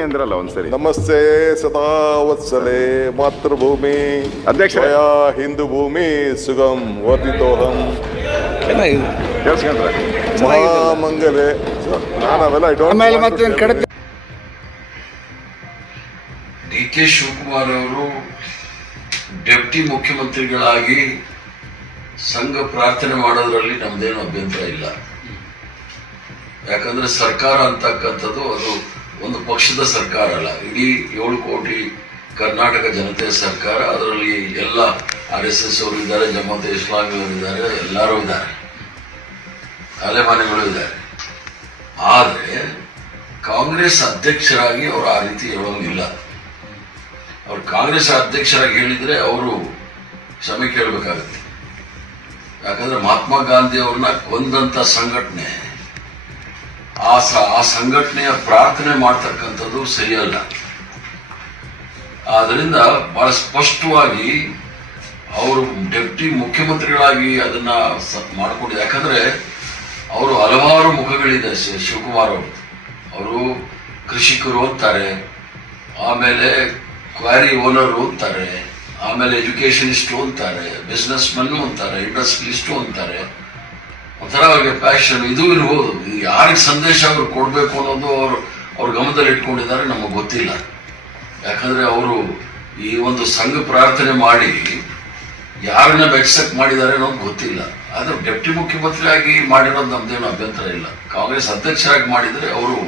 ಅಂದ್ರಲ್ಲ ಒಂದ್ಸರಿ. ನಮಸ್ತೆ ಸದಾ ವತ್ಸಲೆ ಮಾತೃಭೂಮಿ ಅಧ್ಯಕ್ಷ ಹಿಂದೂ ಭೂಮಿ ಸುಗಂ ವರ್ಧಿತೋಹಂ ಕೇಳಿಸ್ಕೊಂಡ್ರೆ ಮಹಾಮಂಗಲೆ. ಡಿ ಕೆ ಶಿವಕುಮಾರ್ ಅವರು ಡೆಪ್ಟಿ ಮುಖ್ಯಮಂತ್ರಿಗಳಾಗಿ ಸಂಘ ಪ್ರಾರ್ಥನೆ ಮಾಡೋದ್ರಲ್ಲಿ ನಮ್ದೇನು ಅಭ್ಯಂತರ ಇಲ್ಲ. ಯಾಕಂದ್ರೆ ಸರ್ಕಾರ ಅಂತಕ್ಕಂಥದ್ದು ಅದು ಒಂದು ಪಕ್ಷದ ಸರ್ಕಾರ ಅಲ್ಲ, ಇಡೀ 7 ಕೋಟಿ ಕರ್ನಾಟಕ ಜನತೆಯ ಸರ್ಕಾರ. ಅದರಲ್ಲಿ ಎಲ್ಲ RSS ಅವರು ಇದ್ದಾರೆ, ಜಮಾತೆ ಇಸ್ಲಾಮಿ ಅವರು ಇದ್ದಾರೆ, ಎಲ್ಲರೂ ಇದ್ದಾರೆ, ಅಲೆಮಾನಿಗಳು ಇದ್ದಾರೆ. ಆದರೆ ಕಾಂಗ್ರೆಸ್ ಅಧ್ಯಕ್ಷರಾಗಿ ಅವರು ಆ ರೀತಿ ಹೇಳೋಂಗಿಲ್ಲ. ಅವ್ರು ಕಾಂಗ್ರೆಸ್ ಅಧ್ಯಕ್ಷರಾಗಿ ಹೇಳಿದ್ರೆ ಅವರು ಕ್ಷಮೆ ಕೇಳಬೇಕಾಗುತ್ತೆ. ಯಾಕಂದ್ರೆ ಮಹಾತ್ಮ ಗಾಂಧಿ ಅವ್ರನ್ನ ಕೊಂದಂತ ಸಂಘಟನೆ, ಆ ಸಂಘಟನೆಯ ಪ್ರಾರ್ಥನೆ ಮಾಡ್ತಕ್ಕಂಥದ್ದು ಸರಿಯಲ್ಲ. ಆದ್ರಿಂದ ಬಹಳ ಸ್ಪಷ್ಟವಾಗಿ ಅವರು ಡೆಪ್ಟಿ ಮುಖ್ಯಮಂತ್ರಿಗಳಾಗಿ ಅದನ್ನ ಮಾಡಿಕೊಂಡಿದ್ದಾರೆ. ಯಾಕಂದ್ರೆ ಅವರು ಹಲವಾರು ಮುಖಗಳಿದೆ. ಶಿವಕುಮಾರ್ ಅವರು ಕೃಷಿಕರು ಅಂತಾರೆ, ಆಮೇಲೆ ಕ್ವಾರಿ ಓನರ್ ಅಂತಾರೆ, ಆಮೇಲೆ ಎಜುಕೇಶನಿಸ್ಟು ಅಂತಾರೆ, ಬಿಸ್ನೆಸ್ ಮನ್ ಅಂತಾರೆ, ಇಂಡಸ್ಟ್ರಿಯಲಿಸ್ಟು ಅಂತಾರೆ. ಒಂಥರ ಅವ್ರಿಗೆ ಪ್ಯಾಷನ್ ಇದು ಇರ್ಬೋದು. ಯಾರಿಗೆ ಸಂದೇಶ ಅವ್ರು ಕೊಡ್ಬೇಕು ಅನ್ನೋದು ಅವ್ರ ಗಮನದಲ್ಲಿ ಇಟ್ಕೊಂಡಿದ್ದಾರೆ ನಮಗೆ ಗೊತ್ತಿಲ್ಲ. ಯಾಕಂದ್ರೆ ಅವರು ಈ ಒಂದು ಸಂಘ ಪ್ರಾರ್ಥನೆ ಮಾಡಿ ಯಾರನ್ನ ಮೆಚ್ಚಕ್ ಮಾಡಿದ್ದಾರೆ ಅನ್ನೋದು ಗೊತ್ತಿಲ್ಲ. ಆದ್ರೆ ಡೆಪ್ಟಿ ಮುಖ್ಯಮಂತ್ರಿಯಾಗಿ ಮಾಡಿರೋದು ನಮ್ದೇನು ಅಭ್ಯಂತರ ಇಲ್ಲ. ಕಾಂಗ್ರೆಸ್ ಅಧ್ಯಕ್ಷರಾಗಿ ಮಾಡಿದ್ರೆ ಅವರು